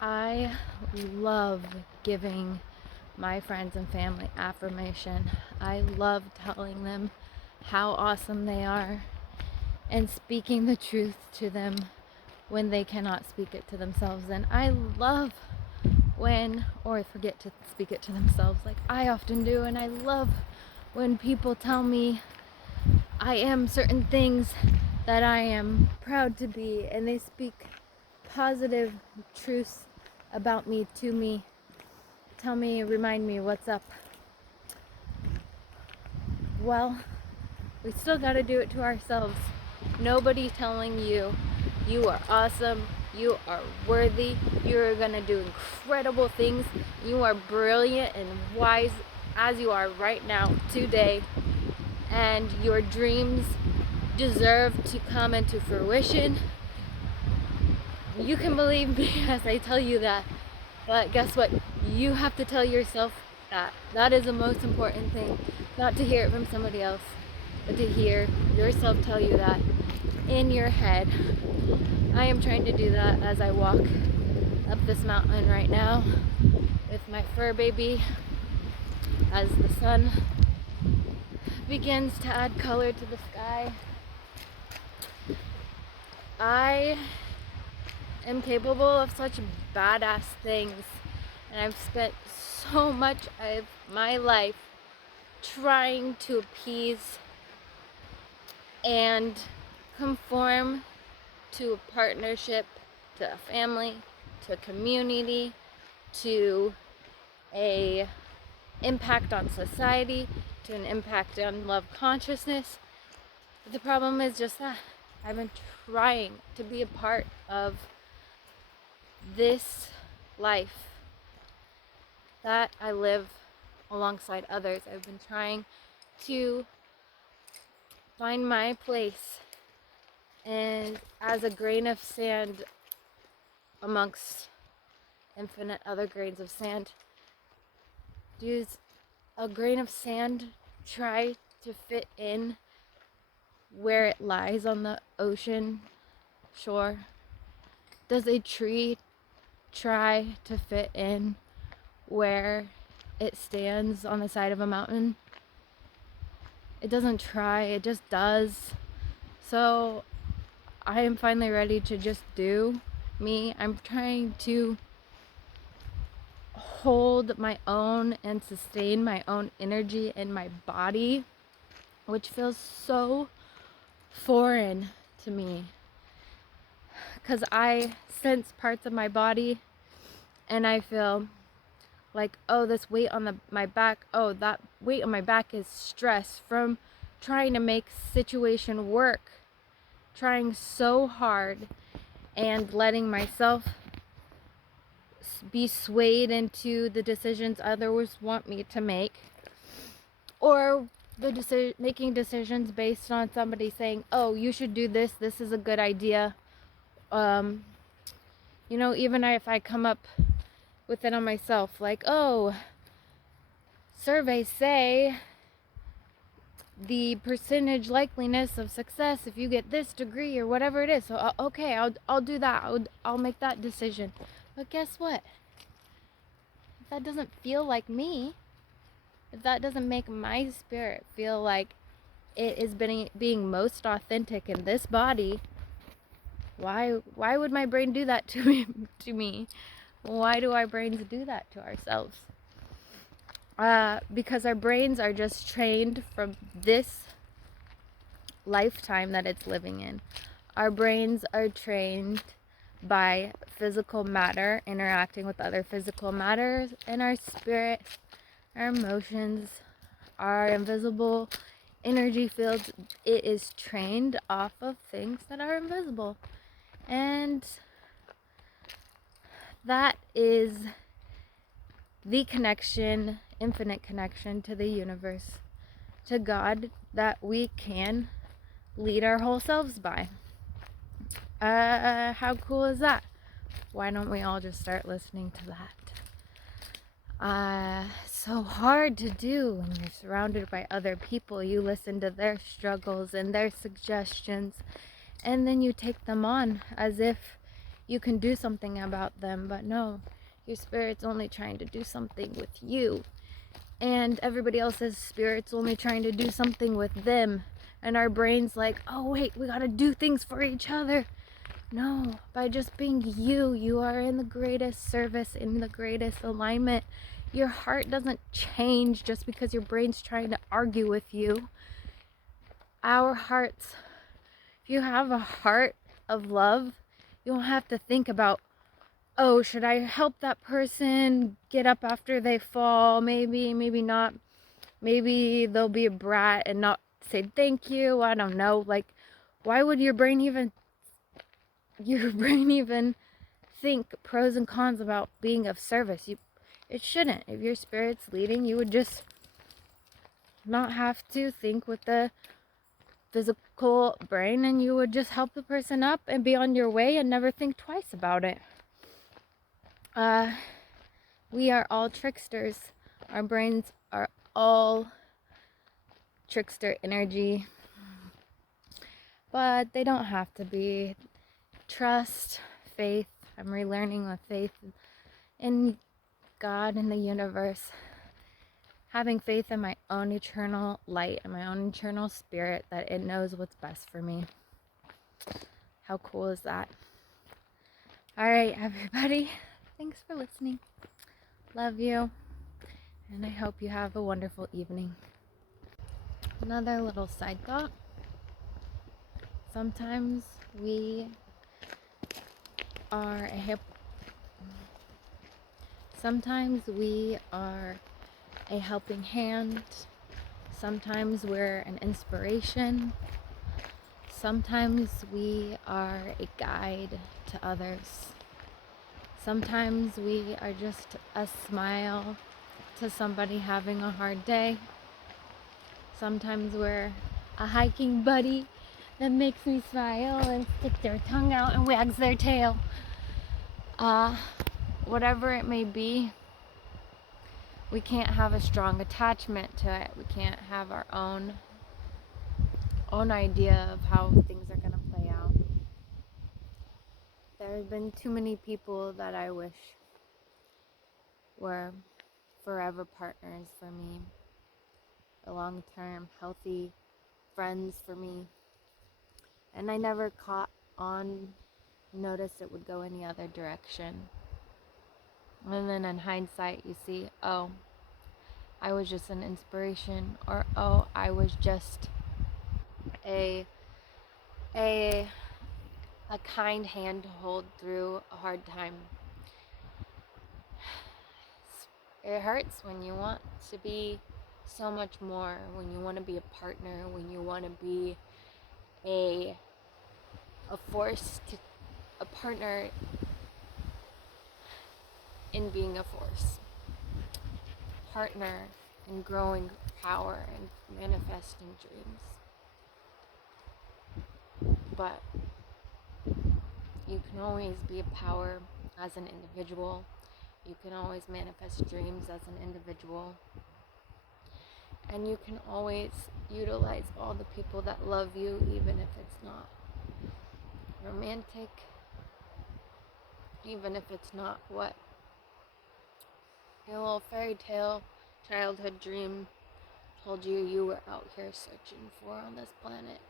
I love giving my friends and family affirmation. I love telling them how awesome they are and speaking the truth to them when they cannot speak it to themselves. And I love when, or forget to speak it to themselves like I often do. And I love when people tell me I am certain things that I am proud to be, and they speak positive truths about me to me, tell me, remind me what's up. Well, we still got to do it to ourselves. Nobody telling you you are awesome, you are worthy, you are going to do incredible things, you are brilliant and wise as you are right now, today, and your dreams deserve to come into fruition. You can believe me as I tell you that, but guess what? You have to tell yourself that. That is the most important thing. Not to hear it from somebody else, but to hear yourself tell you that in your head. I am trying to do that as I walk up this mountain right now with my fur baby as the sun begins to add color to the sky. I am capable of such badass things, and I've spent so much of my life trying to appease and conform to a partnership, to a family, to a community, to a impact on society, to an impact on love consciousness. But the problem is just that I've been trying to be a part of this life that I live alongside others. I've been trying to find my place and as a grain of sand amongst infinite other grains of sand. Does a grain of sand try to fit in where it lies on the ocean shore? Does a tree try to fit in where it stands on the side of a mountain? It doesn't try, it just does. So I am finally ready to just do me. I'm trying to hold my own and sustain my own energy in my body, which feels so foreign to me because I sense parts of my body and I feel like, oh, this weight on my back, oh, that weight on my back is stress from trying to make situation work, trying so hard and letting myself be swayed into the decisions others want me to make, or making decisions based on somebody saying, oh, you should do this, this is a good idea. Even if I come up with it on myself, like, oh, surveys say the percentage likeliness of success if you get this degree or whatever it is. So okay, I'll do that. I'll make that decision. But guess what? If that doesn't feel like me, if that doesn't make my spirit feel like it is being most authentic in this body, why would my brain do that to me? Why do our brains do that to ourselves? Because our brains are just trained from this lifetime that it's living in. Our brains are trained by physical matter interacting with other physical matter, and our spirit, our emotions, our invisible energy fields, it is trained off of things that are invisible. And that is the connection, infinite connection to the universe, to God, that we can lead our whole selves by. How cool is that? Why don't we all just start listening to that? So hard to do when you're surrounded by other people. You listen to their struggles and their suggestions, and then you take them on as if you can do something about them. But no, your spirit's only trying to do something with you, and everybody else's spirit's only trying to do something with them. And our brain's like, oh wait, we gotta do things for each other. No, by just being you, you are in the greatest service, in the greatest alignment. Your heart doesn't change just because your brain's trying to argue with you. Our hearts, if you have a heart of love, you don't have to think about, oh, should I help that person get up after they fall? Maybe, maybe not. Maybe they'll be a brat and not say thank you. I don't know. Like, why would your brain even think pros and cons about being of service? It shouldn't. If your spirit's leading, you would just not have to think with the physical brain, and you would just help the person up and be on your way and never think twice about it. We are all tricksters. Our brains are all trickster energy, but they don't have to be. Trust, faith. I'm relearning with faith in God and the universe. Having faith in my own eternal light and my own eternal spirit, that it knows what's best for me. How cool is that? All right, everybody. Thanks for listening. Love you. And I hope you have a wonderful evening. Another little side thought. Sometimes we are a helping hand. Sometimes we're an inspiration. Sometimes we are a guide to others. Sometimes we are just a smile to somebody having a hard day. Sometimes we're a hiking buddy that makes me smile and stick their tongue out and wags their tail. Whatever it may be, we can't have a strong attachment to it. We can't have our own idea of how things are going to play out. There have been too many people that I wish were forever partners for me, long-term, healthy friends for me. And I never caught on, noticed it would go any other direction. And then in hindsight, you see, oh, I was just an inspiration, or oh, I was just a kind hand to hold through a hard time. It hurts when you want to be so much more, when you want to be a partner, when you want to be a force, a partner in being a force, partner in growing power and manifesting dreams. But you can always be a power as an individual. You can always manifest dreams as an individual. And you can always utilize all the people that love you, even if it's not romantic, even if it's not what your little fairy tale childhood dream told you were out here searching for on this planet.